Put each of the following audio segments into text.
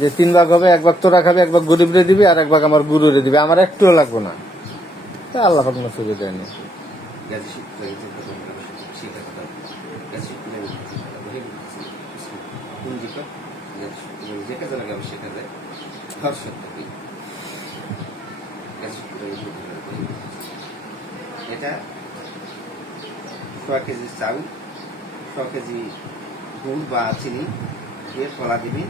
যে 3 ভাগ হবে, 1 ভাগ তোরা খাবি, 1 ভাগ গরিবরে দিবি আর 1 ভাগ আমার গুরুরে দিবি, আমার একটুও লাগবে না। তা আল্লাহ পাক নসিবে দেয়নি। এটা 100 কেজি চাউল, 100 কেজি গুড় বা চিনি দিয়ে ফলা দিবি,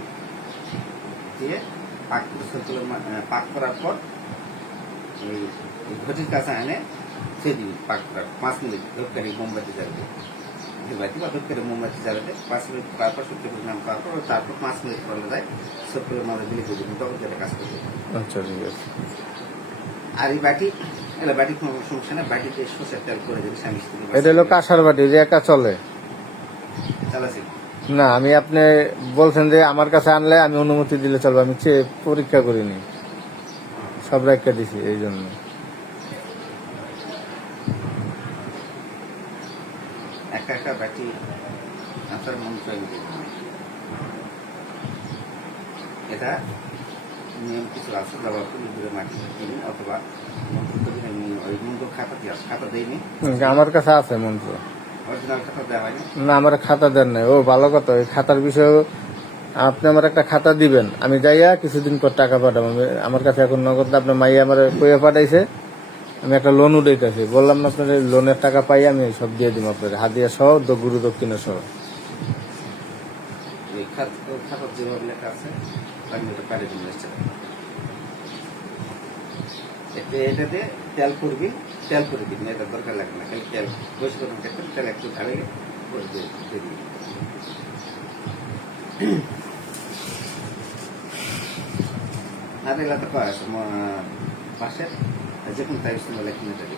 দিয়ে পাক পাক করার পর এই ঘটির কাছে এনে ছেড়ে দিবি। পাক করার 5 মিনিট ধূপকাঠি মোমবাতি জ্বালাবে, ধূপবাতি বা ধূপকাঠি মোমবাতি জ্বালাবে 5 মিনিট তারপর শুক্তো নাম তারপর 5 মিনিট পরে যায় সবগুলোর মাঝে বিলি করে দিবি, তখন যেটা কাজ করবে। আচ্ছা ঠিক আছে। আর এই বাটি এলা বাটি কোনো সমস্যা না, বাটিতে সরষের তেল করে দিবি স্বামী স্ত্রী। এটা হলো কাঁসার বাটি, যে একা চলে চালাছি না। আমি আপনি বলছেন যে আমার কাছে আনলে আমি অনুমতি দিলে চলবে, আমি পরীক্ষা করিনি, সব রেখে দিছি এই জন্য। একটা একটা বাটি আপনার মন চাইবে। এটা নিয়ম কিছু আছে, ব্যবহার করে দূরে মাটি কিনি অথবা ওই মন্ত্র খাতা দিয়ে খাতা দেয়নি, আমার কাছে আছে মন্ত্র। অরিজিনাল খাতা দেওয়া হয়নি। না, আমার খাতা দেন নাই। ও ভালো কথা, ওই খাতার বিষয়ে আপনি আমার একটা খাতা দিবেন, আমি যাইয়া কিছুদিন পর টাকা পাঠাবো। আমার কাছে এখন নগদ না, আপনার মাইয়া আমার কইয়া পাঠাইছে, আমি একটা লোন উঠাইতেছি, বললাম না আপনার লোনের টাকা পাই আমি সব দিয়ে দিব আপনার হাদিয়া সহ, গুরু দক্ষিণা সহ। এই খাতা যেভাবে লেখা আছে আমি ওটা পাঠিয়ে দিন। এটাতে তেল করবি, তেল করে দিবি না, এটা দরকার লাগবে না, খালি তেল বসে করবেন, তেল একটু ঢালে করে দিয়ে দিবি। আর এলাকা পাশে যে কোনো তাই ইস্তেমাল কিনে দিবি।